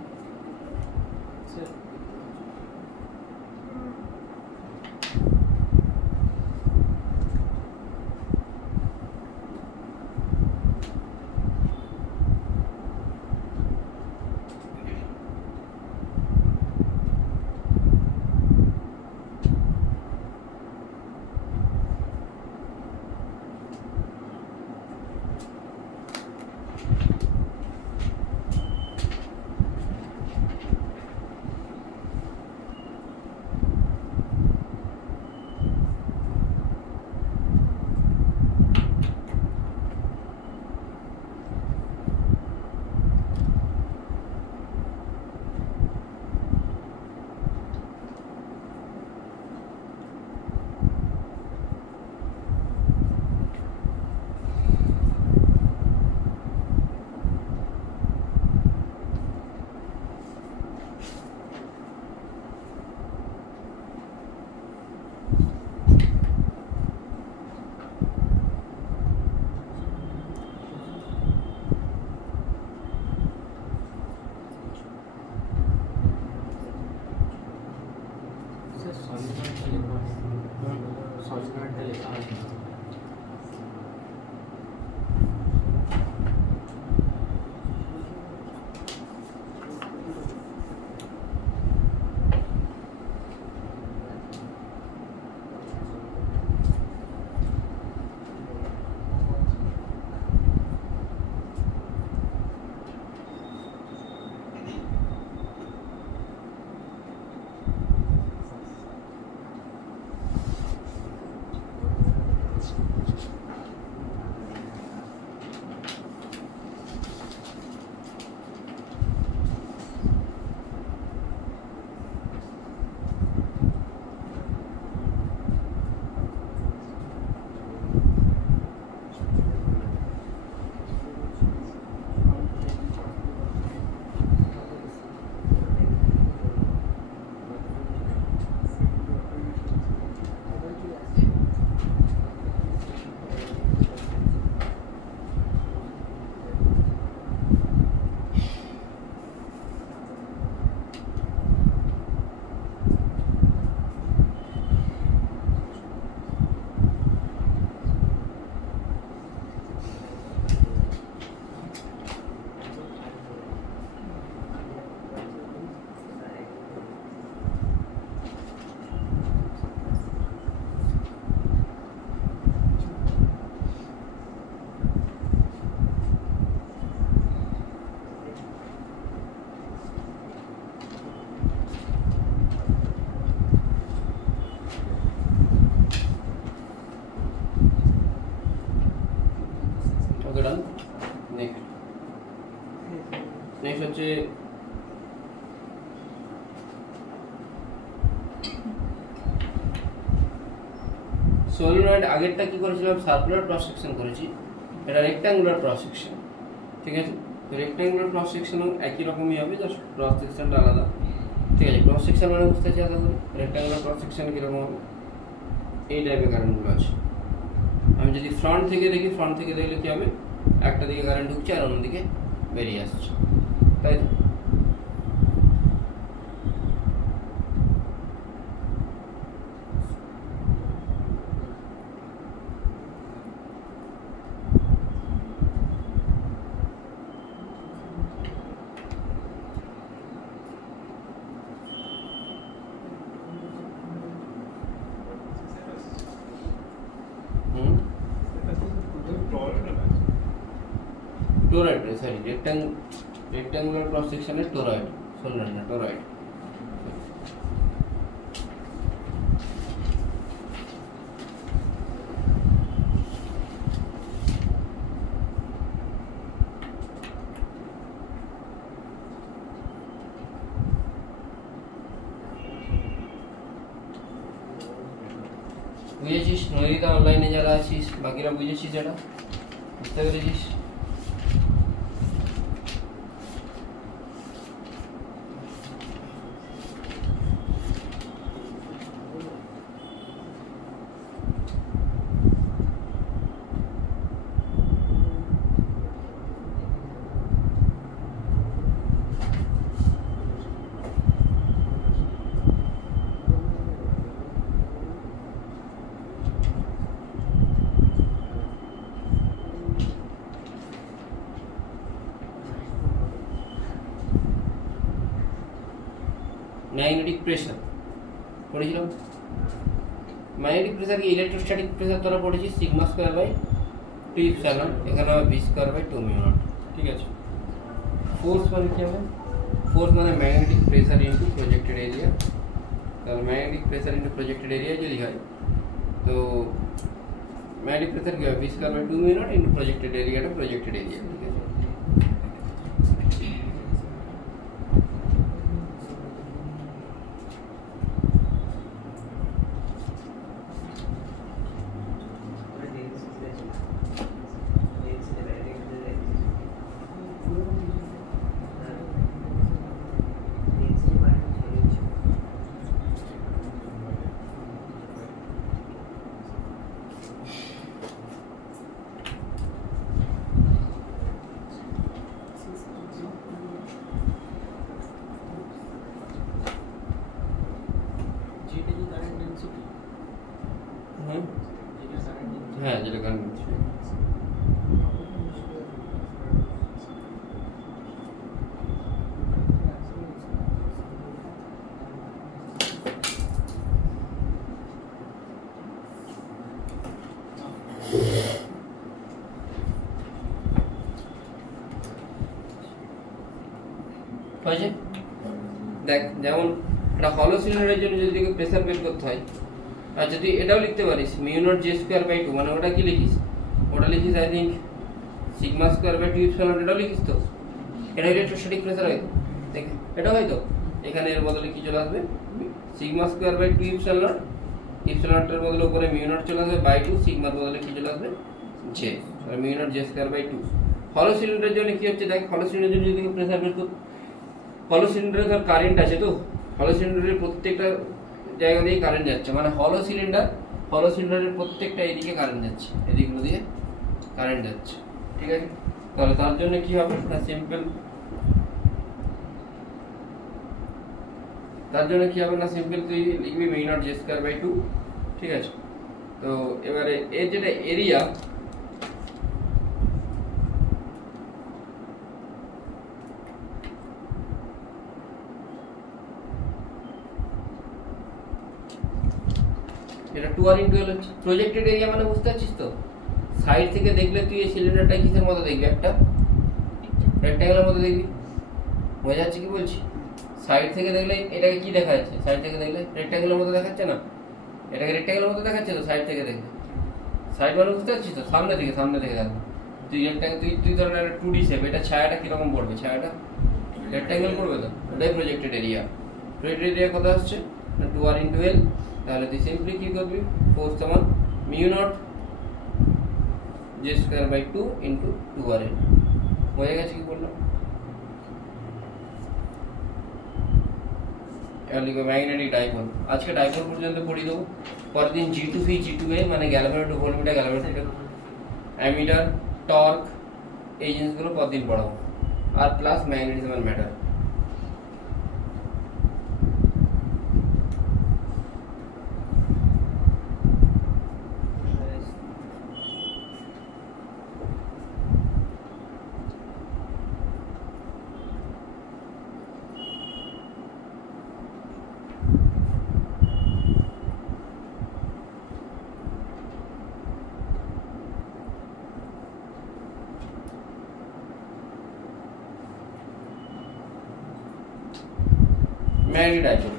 নেক্সট হচ্ছে সলিনয়েড। আগেরটা কি করেছিলাম, সার্কুলার ক্রস সেকশন করেছি, এটা রেক্ট্যাঙ্গুলার ক্রস সেকশন। ঠিক আছে, তো রেক্ট্যাঙ্গুলার ক্রস সেকশনও একই রকমই হবে, জাস্ট ক্রস সেকশনটা আলাদা। ঠিক আছে, ক্রস সেকশন মানে বুঝতে চাই আলাদা করে। রেক্ট্যাঙ্গুলার ক্রস সেকশন কীরকম হবে, এই টাইপের কারেন্টগুলো আছে। আমি যদি ফ্রন্ট থেকে দেখি, ফ্রন্ট থেকে দেখলে কী হবে, একটা দিকে কারেন্ট ঢুকছে আর অন্যদিকে বেরিয়ে আসছে, তাই তো? টোরয়েড, সরি রেক্ট্যাঙ্গুলার ক্রস সেকশনের টোরয়েড, সলিনয়েড না টোরয়েড। বুঝেছিস? নদীতে অনলাইনে যারা আছিস বাকিরা বুঝেছিস, এটা বুঝতে পেরেছিস? ম্যাগনেটিক প্রেসার পড়েছিলাম। ম্যাগনেটিক প্রেসার কি ইলেকট্রোস্ট্যাটিক প্রেসার তোরা পড়েছিস সিগমা স্কয়ার বাই 2 ইপসিলন, এখানে হবে v square by 2 mu naught. ঠিক আছে, ফোর্স মানে কি হবে? ফোর্স মানে magnetic pressure into projected area. তাহলে magnetic pressure into projected area যদি হয় তো ম্যাগনেটিক প্রেসার কি হবে? v square by 2 mu naught into projected এরিয়াটা প্রজেক্টেড এরিয়া। ঠিক আছে, হ্যাঁ যেটা কারণ হয়েছে। দেখ যেমন একটা হলো সিলিন্ডারের জন্য যদি প্রেসার বের করতে হয়, আর যদি এটাও লিখতে পারিস mu naught J square by 2, মানে ওটা কি লিখিস? ওটা লিখিস I think sigma square by 2 epsilon, এটাও লিখিস তো। এটা ইলেকট্রোস্ট্যাটিক প্রেসার হয়, দেখ এটা হয় তো। এখানে এর বদলে কি চলে আসবে? সিগমা স্কয়ার বাই 2 ইপসিলন, ইপসিলনটার বদলে উপরে মিউ নট চলে আসবে বাই 2, সিগমার বদলে কি চলে আসবে? জে, তাহলে mu naught J square by 2। হলো সিলিন্ডারের জন্য কি হচ্ছে? দেখ হলো সিলিন্ডারের জন্য যদি প্রেসার বের কর, হলো সিলিন্ডারে ধর কারেন্ট আছে তো, হলো সিলিন্ডারের প্রত্যেকটা জায়গা দিয়ে কারেন্ট যাচ্ছে, মানে হলো সিলিন্ডারের প্রত্যেকটা এদিকে কারেন্ট যাচ্ছে, এদিকগুলো দিয়ে কারেন্ট যাচ্ছে। ঠিক আছে, তাহলে তার জন্য কি হবে না সিম্পল, তুই লিখবি mu naught J square by 2। ঠিক আছে, তো এবারে এর যেটা এরিয়া, এটা 2r * l হচ্ছে প্রজেক্টেড এরিয়া, মানে বুঝতে পারছিস তো? সাইড থেকে দেখলে তুই এই সিলিন্ডারটা কিসের মতো দেখবি? একটা রেক্ট্যাঙ্গেলের মতো দেখবি। বোঝা যাচ্ছে কি বলছি? সাইড থেকে দেখলে এটাকে কি দেখা যাচ্ছে? সাইড থেকে দেখলে রেক্ট্যাঙ্গেলের মতো দেখাচ্ছে না? এটাকে রেক্ট্যাঙ্গেলের মতো দেখাচ্ছে তো সাইড থেকে দেখলে। সাইড মানে বুঝতে পারছিস তো? সামনে থেকে দেখো তুই তুই ধর একটা 2D শেপ, এটা ছায়াটা কিরকম পড়বে? ছায়াটা রেক্ট্যাঙ্গেল পড়বে তো, ওটাই প্রজেক্টেড এরিয়া। প্রজেক্টেড এরিয়া কত আসছে না 2r * l। তাহলে তুই সিম্পলি কি করবি? ফোর্স সমান mu naught J square by 2 into 2r l। হয়ে গেছে কি বললাম? এবার লিখবো ম্যাগনেটিক ডাইপোল। আজকে ডাইপোল পর্যন্ত পড়িয়ে দেবো, পরের দিন G2V G2A মানে galvanometer voltmeter galvanometer ammeter torque এই জিনিসগুলো পরদিন পড়াবো, আর plus magnetism and matter. Magnetic dipole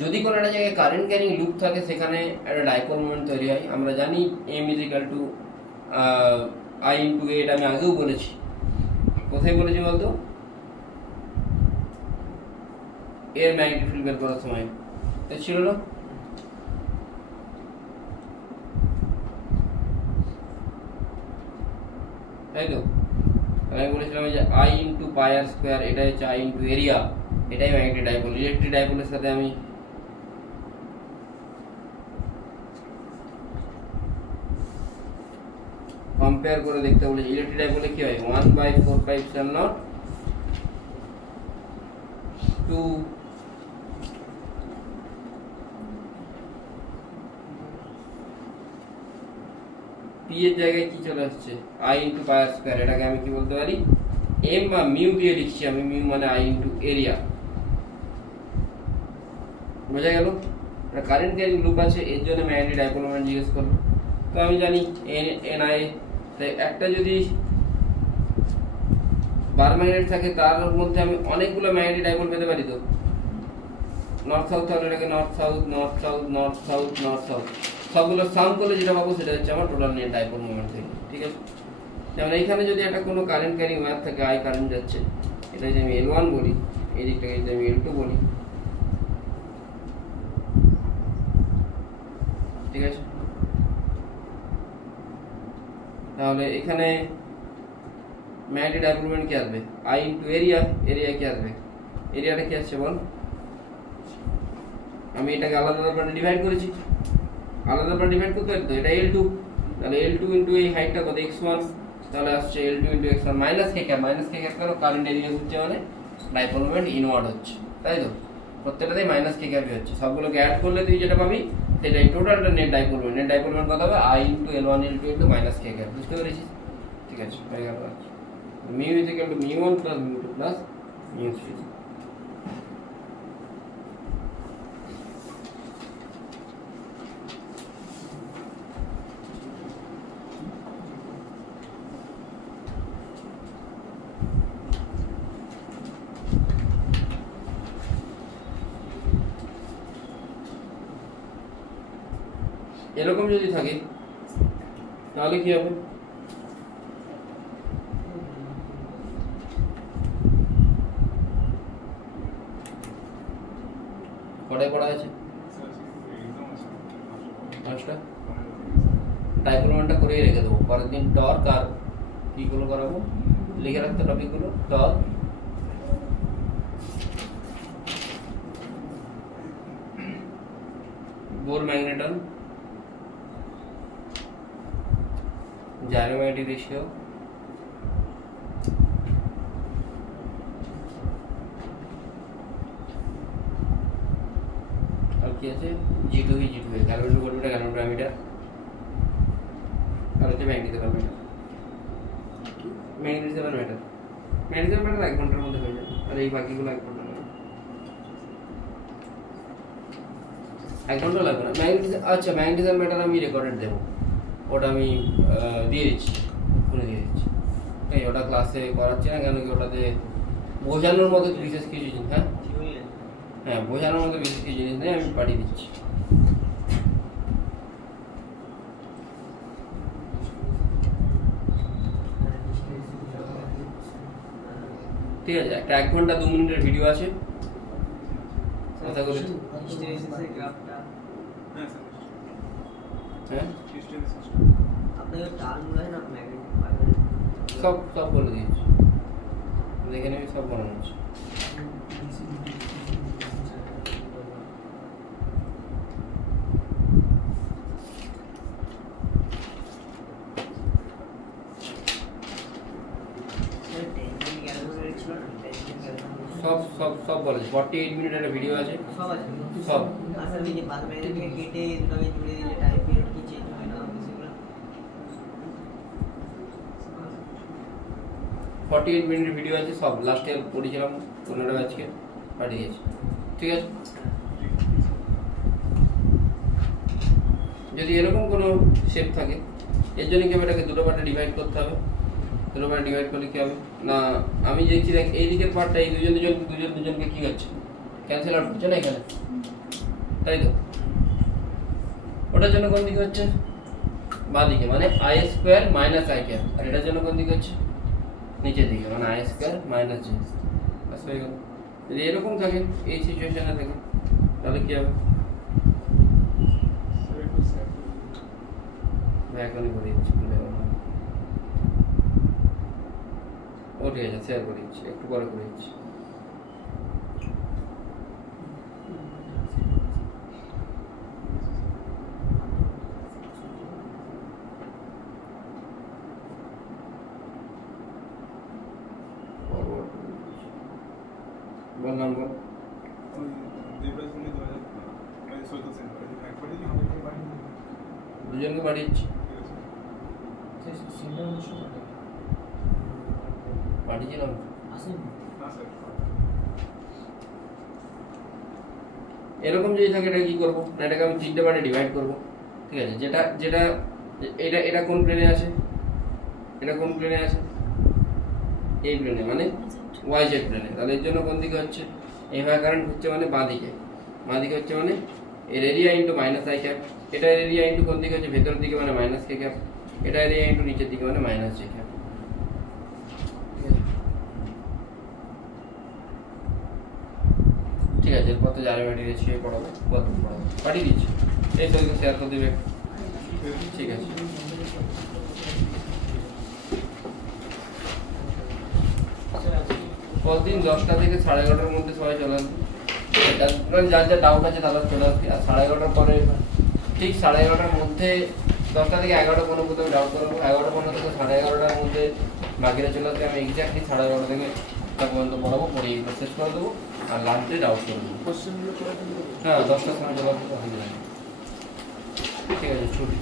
যদি কোনো একটা জায়গায় কারেন্ট ক্যারিং লুপ থাকে সেখানে একটা ডাইপোল মোমেন্ট তৈরি হয়। আমরা জানি m = I * a, এটা আমি আগেও বলেছি। কোথায় বলেছি বলতো? এর ম্যাগনেটিক ফিল্ড বের করার সময় ছিল না? তাই তো? আমি বলেছিলাম যে I * πr², এটা হচ্ছে I * এরিয়া, এটাই ম্যাগনেটিক ডাইপোল। ইলেকট্রিক ডাইপোলের সাথে আমি কম্পেয়ার করে দেখতে বলেছি। ইলেকট্রিক ডাইপোলে কি হয়? 1/4πε0 2 পি এর জায়গায় কি চলে আসছে I into pi r square, এটাকে আমি কি বলতে পারি এম বা মিউ দিয়ে লিখছি আমি, মিউ মানে আই ইন্টু এরিয়া। বোঝা গেল? কারেন্ট ক্যারিং লুপ আছে, এর জন্য ম্যাগনেটিক ডাইপোল মোমেন্ট জিজ্ঞেস করলো। তো আমি জানি এন আই, তাই একটা যদি বার ম্যাগনেট থাকে তার মধ্যে আমি অনেকগুলো ম্যাগনেটিক ডাইপোল পেতে পারি। তো নর্থ সাউথ তাহলে এটাকে north south north south north south north south সবগুলো সাম করলে যেটা পাবো সেটা হচ্ছে আমার টোটাল নেট ডাইপোল মোমেন্ট থেকে। ঠিক আছে, যেমন এইখানে যদি একটা কোনো কারেন্ট ক্যারিং ওয়্যার থাকে, আই কারেন্ট যাচ্ছে, এটা যদি আমি L1 বলি, এই দিকটাকে যদি আমি L2 বলি, ঠিক আছে, তাহলে এখানে ম্যাগনেটিক ডাইপোল মোমেন্ট কি আসবে আই ইন্টু এরিয়া, এরিয়া কি আসবে, এরিয়াটা কি আসছে বল, আমি এটাকে আলাদা আলাদা ডিভাইড করেছি, আলাদা আলাদা ডিভাইড করতে পারি তো, এটা L2, তাহলে L2 ইন্টু এই হাইটটা কত x1, তাহলে আসছে L2 into x1 minus k cap, minus k cap কেন, কারেন্ট এরিয়া হচ্ছে মানে ডাইপোল মোমেন্ট ইনওয়ার্ড হচ্ছে, তাই তো প্রত্যেকটাতেই মাইনাস k ক্যাপই হচ্ছে, সবগুলোকে অ্যাড করলে তুই যেটা পাবি সেটাই টোটালটা net dipole moment. Net dipole moment কত হবে I into L1 L2 into minus k cap, বুঝতে পেরেছিস? ঠিক আছে, হয়ে গেল। Mu is equal to mu 1 plus mu 2 plus mu 3। এরকম যদি থাকে তাহলে কি হবে, কটায় পড়া আছে, পাঁচটা, ডাইপোল মোমেন্টটা করেই রেখে দেবো, পরের দিন টর্ক আর কিগুলো করাবো, লিখে রাখতে টপিকগুলো, torque, Bohr magneton, gyromagnetic ratio, আর কি আছে G2 গ্যালোমিটার ভোল্টমিটার গ্যালোমিটার অ্যামিটার, আর হচ্ছে ম্যাগনেটিক্যাল মিটার। ম্যাগনেটিক্যাল মিটার 1 ঘন্টার মধ্যে হয়ে যাবে, আর এই বাকিগুলো 1 ঘন্টা লাগবে, 1 ঘন্টা লাগবে না। আচ্ছা ম্যাগনেটিক্যাল মিটার আমি রেকর্ডেড দেবো, ওটা আমি দিয়ে দিচ্ছি, ফোনে দিয়ে দিচ্ছি, এই ওটা ক্লাসে করাচ্ছি না কেন কি ওটাতে বোঝানোর মতো বিশেষ কিছু জিনিস, হ্যাঁ বোঝানোর মতো বিশেষ কিছু জিনিস নেই, আমি পাঠিয়ে দিচ্ছি। ঠিক আছে, একটা 1 ঘন্টা 2 মিনিটের ভিডিও আছে, কথা বলে হ্যাঁ সব বলে দিয়েছি, দেখে নেবি, সব বানানো আছে। সব বলেছে, 48 মিনিটের একটা ভিডিও আছে, সব আছে, সব আসলে যে বাদ ম্যাগনেটকে কেটে দুটোকে জুড়ে দিলে টাইপের কি চেঞ্জ হয় না সেগুলো 48 মিনিটের ভিডিও আছে, সব লাস্টে পড়েছিলাম 15টা ব্যাচকে পাঠিয়ে দিয়েছি। ঠিক আছে, যদি এরকম কোনো শেপ থাকে, এর জন্য কি এটাকে দুটো পার্টে ডিভাইড করতে হবে, দুটো পার্টে ডিভাইড করলে কি হবে না, আমি দেখছি দেখ এই দিকের পার্টটা এই দুজনকে কি হচ্ছে ক্যান্সেল আউট হচ্ছে না এখানে, তাই তো ওটার জন্য কোন দিকে হচ্ছে বাঁ দিকে, মানে I square minus I cap, আর এটার জন্য কোন দিকে হচ্ছে নিচের দিকে, মানে আই স্কোয়ার মাইনাস জি। বাস হয়ে গেল। যদি এরকম থাকে, এই সিচুয়েশনে থাকে, তাহলে কি হবে, এখনই করে দিচ্ছি, ও ঠিক আছে শেয়ার করে দিচ্ছি, একটু পরে করে দিচ্ছি। বললাম বল, দুজনকে পাঠিয়েছি। সিলিন্ডার অনুষ্ঠান পাঠিয়েছিলাম আসেনি। না স্যার এরকম যদি থাকে এটা কি করবো না এটাকে আমি 3টে পার্টে ডিভাইড করবো ঠিক আছে যেটা যেটা এটা এটা কোন প্লেনে আছে এটা কোন প্লেনে আছে এই প্লেনে মানে YZ প্লেনে তাহলে এর জন্য কোন দিকে হচ্ছে এই ভাবে কারেন্ট হচ্ছে মানে বাঁ দিকে হচ্ছে মানে এর area into minus I cap এটা এরিয়া ইনটু কোন দিকে হচ্ছে ভেতরের দিকে মানে মাইনাস কে ক্যাপ এটা এরিয়া ইনটু নিচের দিকে মানে মাইনাস জে ক্যাপ ঠিক আছে এরপর তো যারা ব্যাটারি আছে পড়াবো পাঠিয়ে দিচ্ছি এই তো শেয়ার করে দেবে ঠিক আছে প্রতিদিন 10টা থেকে 11:30টার মধ্যে সবাই চলে আসবে যার যা ডাউট আছে তারা চলে আসবে আর 11:30টার পরে ঠিক 11:30টার মধ্যে 10টা থেকে 11:15 পর্যন্ত ডাউট করবো 11:15 থেকে 11:30টার মধ্যে বাকিরা চলে আসবে আমি এক্স্যাক্টলি 11:30 থেকে তার পর্যন্ত পড়াবো পড়ে শেষ করে দেবো আর লাস্টে ডাউট করে দেবো কোশ্চেনগুলো করে দিলে হ্যাঁ 10টার সময় জবাব দিতে হবে ঠিক আছে ছুটি